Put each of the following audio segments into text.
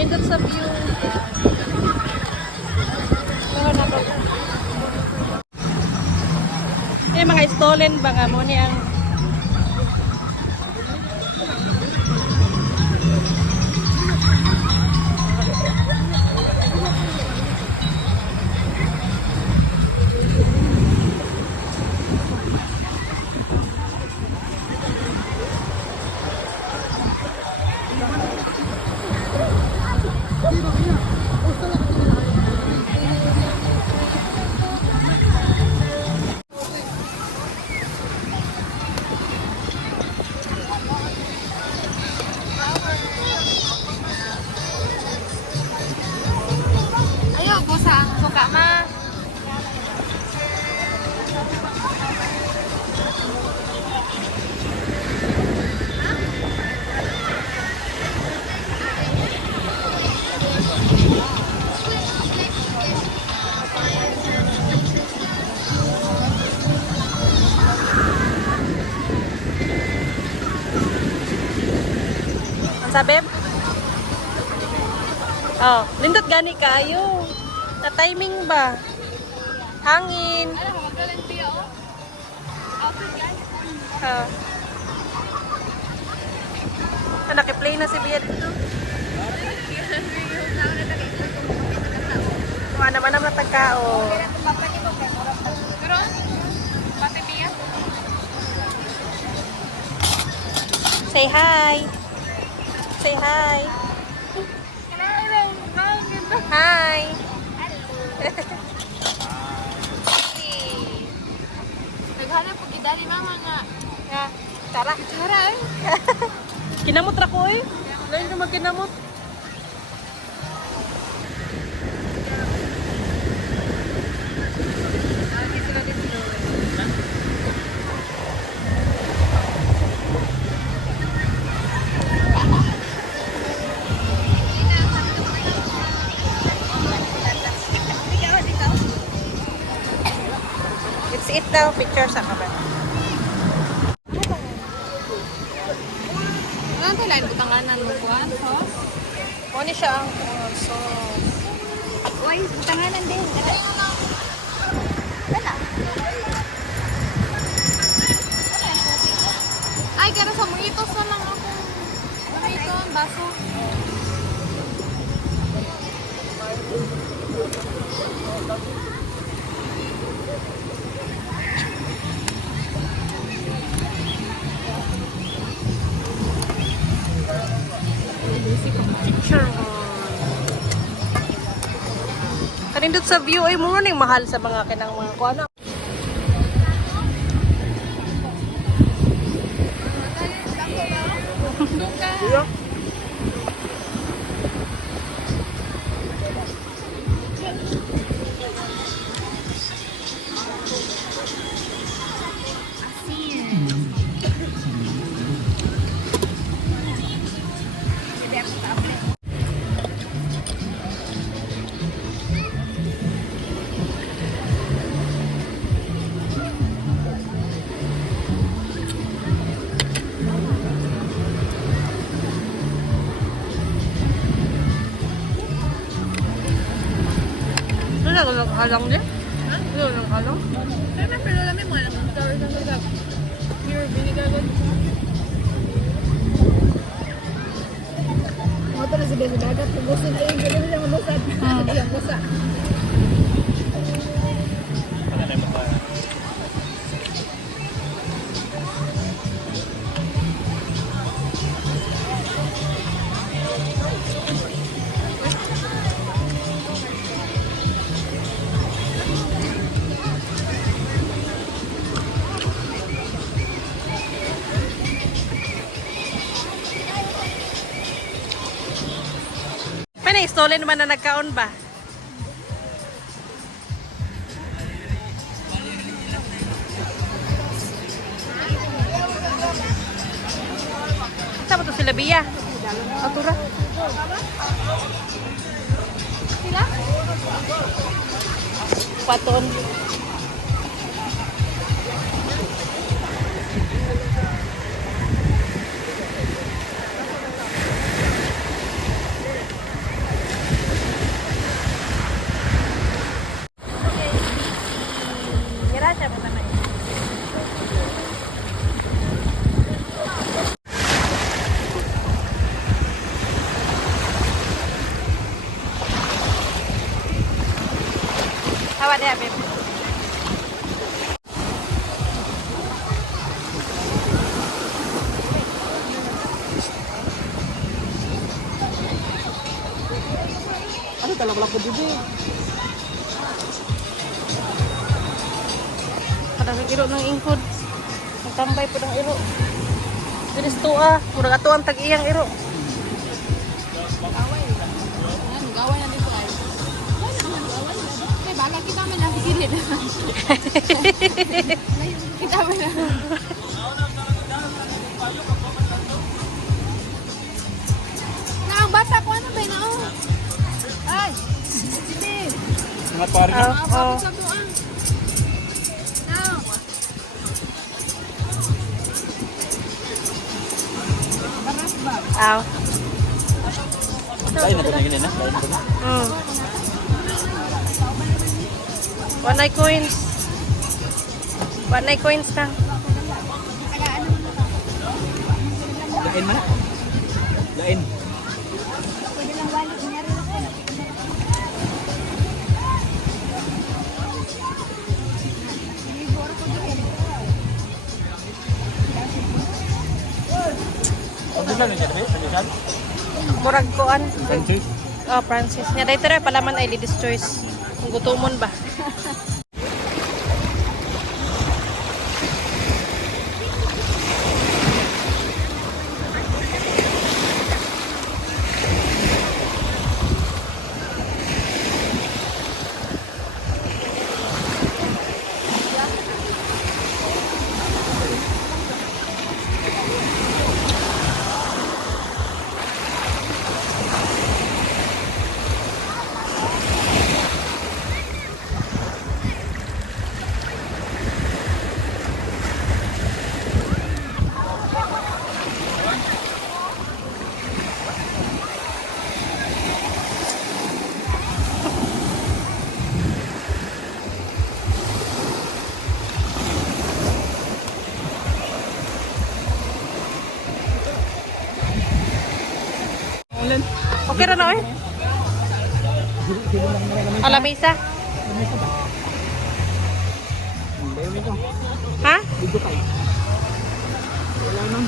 Nindot sa view. Mga stolen ba nga mo niyang sabi? Oh, lindot gani kayo. Na timing ba? Hangin. Oh. Nakiplay na si Bia dito. Ano naman ang matagkao. Say hi. Say hi. Hi. Naghanap po gidali mama nga. Ya, tara. Tara eh. Kinamot ra ko eh. Lain ka magkinamot. It daw, picture sa kaban. Ano tayo lain butanganan mo kuhan? Kuni siya ang so. Uy, butanganan din. Wala. Ay, kaya sa mojitos na lang ako. Mojito ang baso. Picture mo. Kanindot sa view ay morning mahal sa mga kinang mga kuana. Suka. Ano lang halang din? Ano lang halang? Pero pero namin mo lang. Sorry na sa pure vinegar. Mo to sa dagat, pugusin ayun gano'n lang lusad. Ang lusa. May stolen naman na nagkaon ba? Saan ba ito sila Bia? Atura. Sila? Paton. talaga ko dito. Kadang iro ng ingkod. Nagtambay po ng iro. Bilis to murag ato ang tag-iyang iro. Gaway na dito ay. Wala naman gaway. Kaya baga kita man lang gilid. Kita man lang. Na ang bata ko ano ba na oh. Ay. Sige. Mga pare. Oh. Sa doon. Now. Baras ba? Aw. Lain na ito na ganyan na. Lain na ito na. One coins. One coins lang. Lain man na. Lain. Pwede lang wali kunyari lang ko. Libor ko din. Pagbisan na siya, pagbisan. Murag kuan. Francis. Oh, Francis. Nya dayto ra palaman ay Lady's Choice. Kung gutomon ba. Okay ra na oy. Alamisa. Lain ito. Ha? Dito kayo. Wala nang.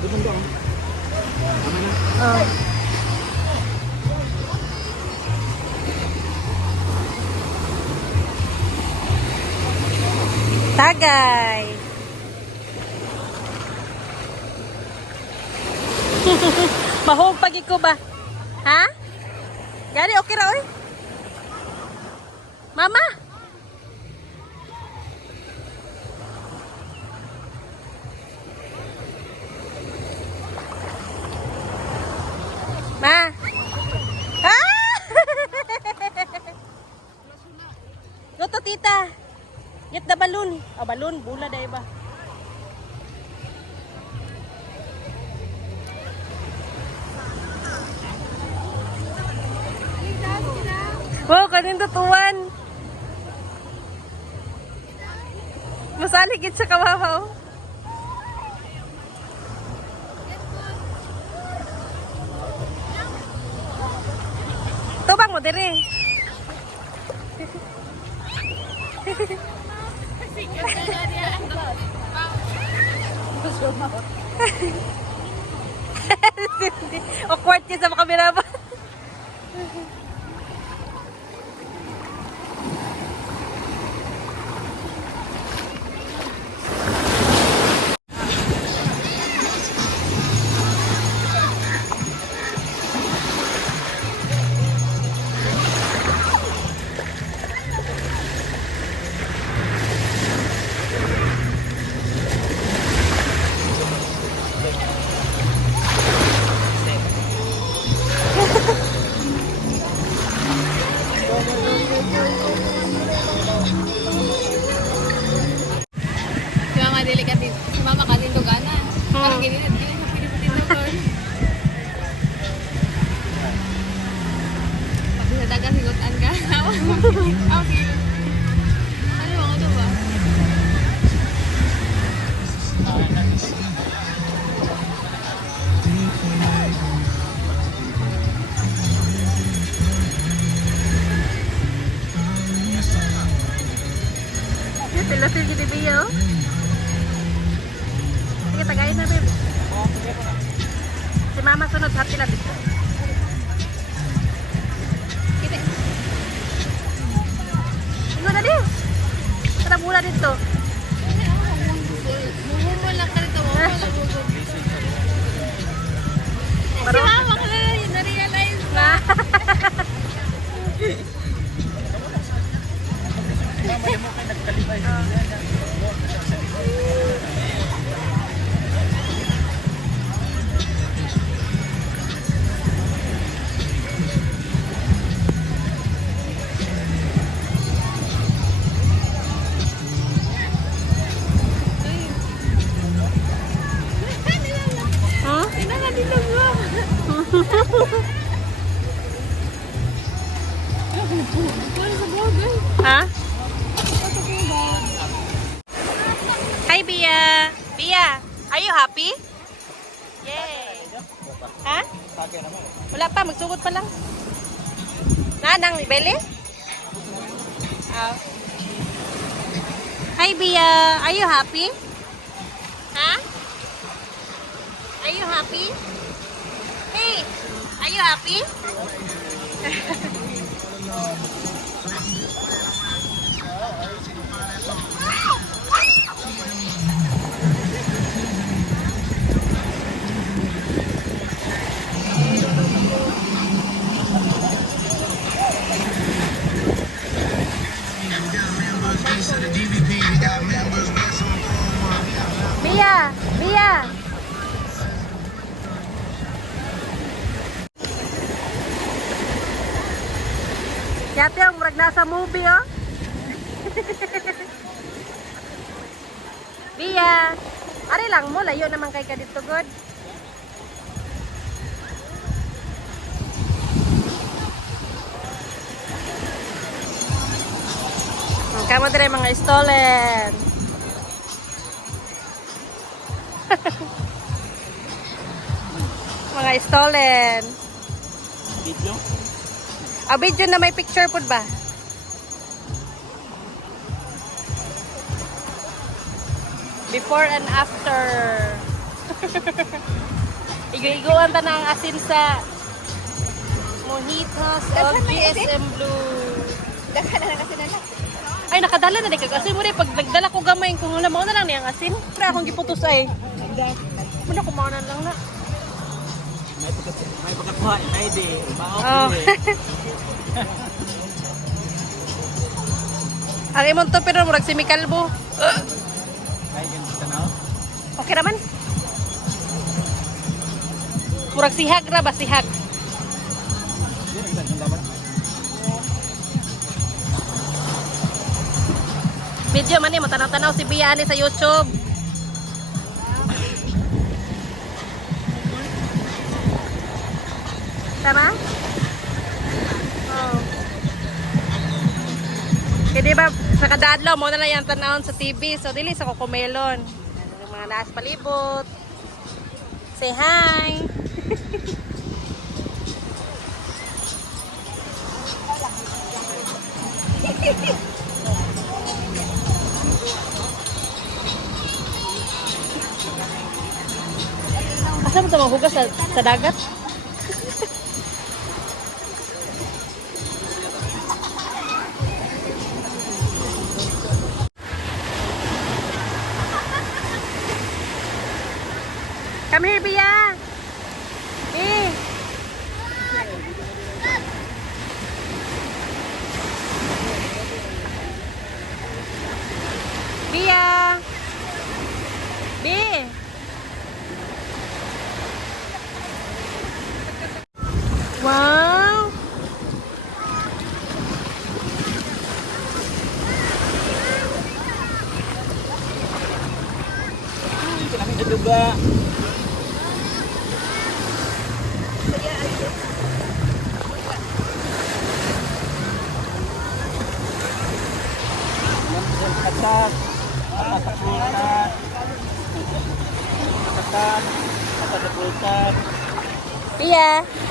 Dito nang doon. Tama na. Oh. Tagay. Mahog pagi ko ba? Ha? Gani okay ra oy. Mama. Ma. Ha? Luto tita. Get the balloon. Oh, balloon bula day ba? Wow, kanin tutuan. Masaligid sa kawawaw. Tubang mo dire. Awkward ka sa kamera ba? Si Mama delikati. Si Mama kasing tuganan. Parang gini na piniputin na ko. Pag sa daga sigutan ka. Aw, sige. Ano ako to ba? Tilasin gini dia. Sige, tagayin na, babe. Si mama sunod hati lang dito. Kita. Ano na di? Tara mula dito. Mumurol lang ka nito. Mumurol lang gugup. Si Parang- mama ka na-realize na. Hmm? Pinakadilag mo. Kuhan sa bagay. Ha? Ito ko ba? Hi, Bia. Bia, are you happy? Yay. Ha? Wala pa, magsugod pa lang. Nanang, Bele? Oh. Hi, Bia. Are you happy? Ha? Are you happy? Hey, are you happy? Bia! Bia! Yate ang murag nasa movie, oh. Bia! Ari lang mo, layo naman kay ka dito, good. Kamu dire mga stolen. Mga stolen. Video? A video na may picture pud ba? Before and after. Igo-iguan ta na ang asin sa mojitos o GSM Blue. Daka na lang kasi nanak. Ay, nakadala na di kag asin mo rin. Pag nagdala ko gamay, kung alam mo na lang niyang asin. Pre, akong giputos ay. Muna kumanan lang na. May pagkatuha, may di. Maok Oh. di. Ang imong to pero murag si Mikalbo. Ay, ganito ka na. Okay naman. Murag sihag ra ba sihag? Yan, ang ganda dapat. Video man ni mo tanaw-tanaw si Bia ani sa YouTube. Tama? Oh. Kaya di ba sa kada adlaw mo na lang yan tanawon sa TV. So dili sa Cocomelon. Yung mga naas palibot. Say hi. Asa mo ito maghugas sa dagat? Come here, Bia. Eh. Bia. Bia. Wow. Kami juga. Atas, atas pulkat, atas, atas pulkat. Bia.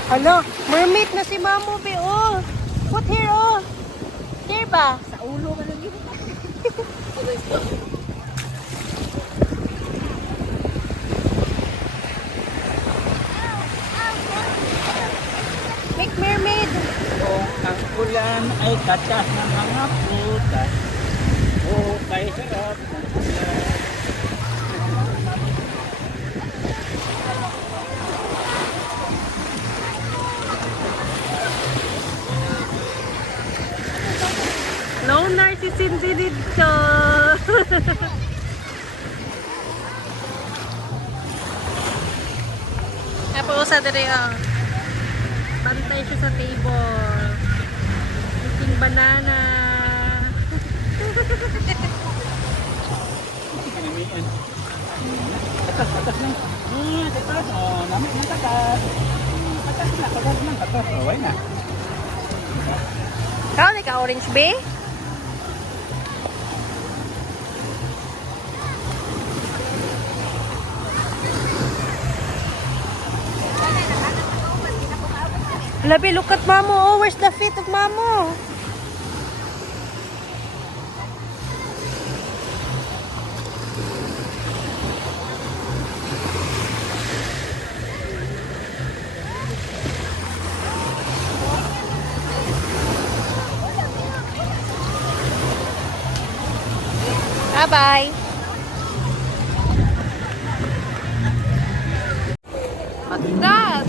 Ano? Mermaid na si Mamo, Be. Oh. Put here, oh. Here ba? Sa ulo ka lang yun. Katas ng mga prutas. Oh, kay sarap ng prutas. Loner si Cindy dito. Napausa dire oh. Bantay siya sa table. Eating banana. Kinamian. Katas na. Katas. Oh, namin ng katas. Katas. Oh, why na? Kau ni ka Orange Bay? Labi, look at Mamo. Oh, where's the feet of Mamo? Bye-bye. What's that?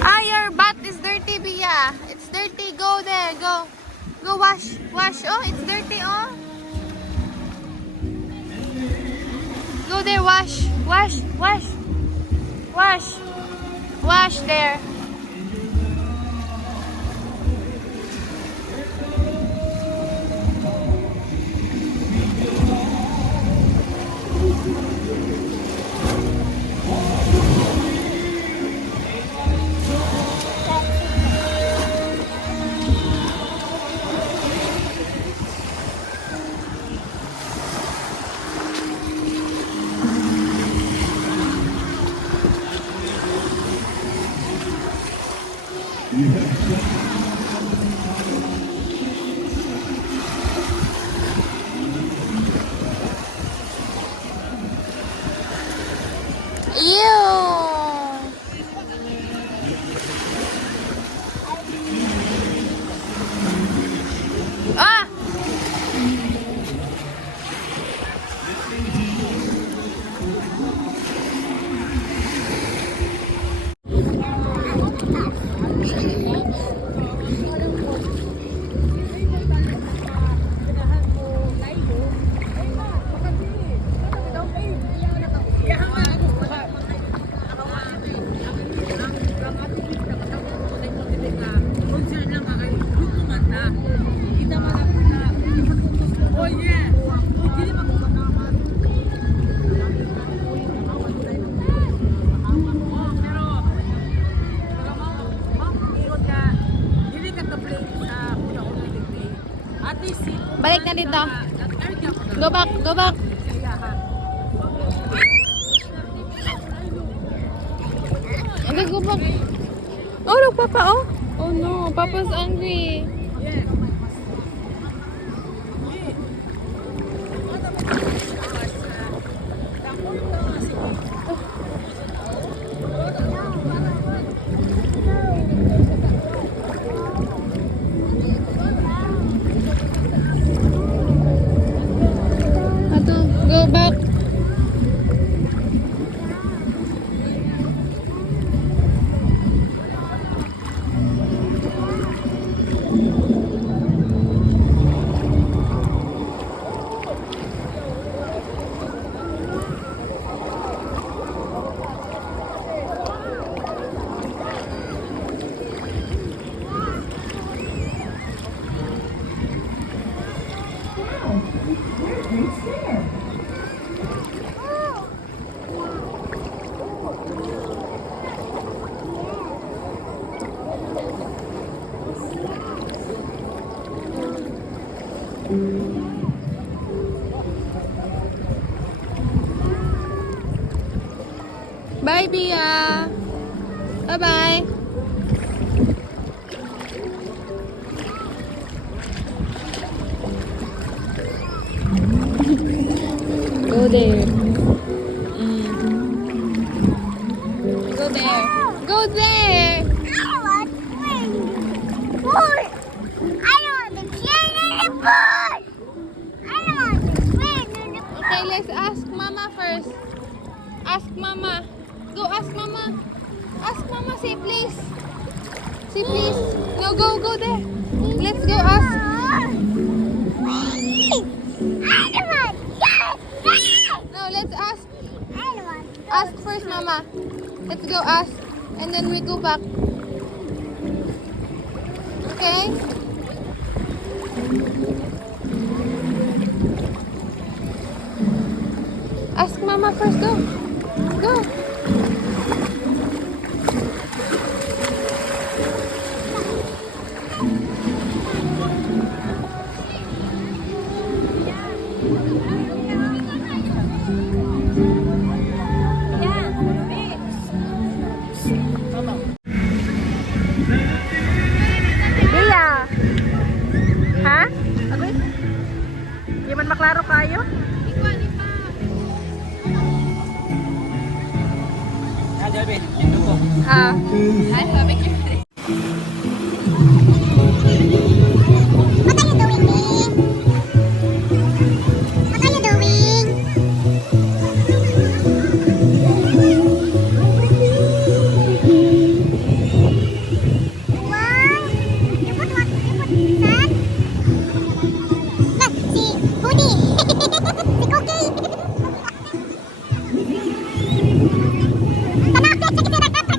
Ah, your butt is dirty, Bia. It's dirty. Go there. Go. Go wash. Wash. Oh, it's dirty. Oh. Go there. Wash. Wash. Wash. Wash. Wash there. Ew. Ah. Balik na dito. Go back, go back. Okay, go back. Oh, look, Papa, oh. Oh no, Papa's angry. Go back. Bye, Bia. Bye-bye. Go there. Go there. Go there. I want to swing. Pool. I want to swing in the pool. I want to swing in the pool. Okay, let's ask Mama first. Ask Mama. Go ask Mama. Ask Mama, say please. Say please. No, go there. Let's go ask. No, let's ask. Ask first, Mama. Let's go ask. And then we go back. Okay? Ask Mama first. Go. Go. Bia. Ha? Agoy? Di man maklaro kayo? Ah, Joby, ito po. Ah. Ay, sabi ko. What are you doing? Wow! You put what? You put sand? Look, si Hoodie. Si Cookie. Tanakit, sige, tanakit.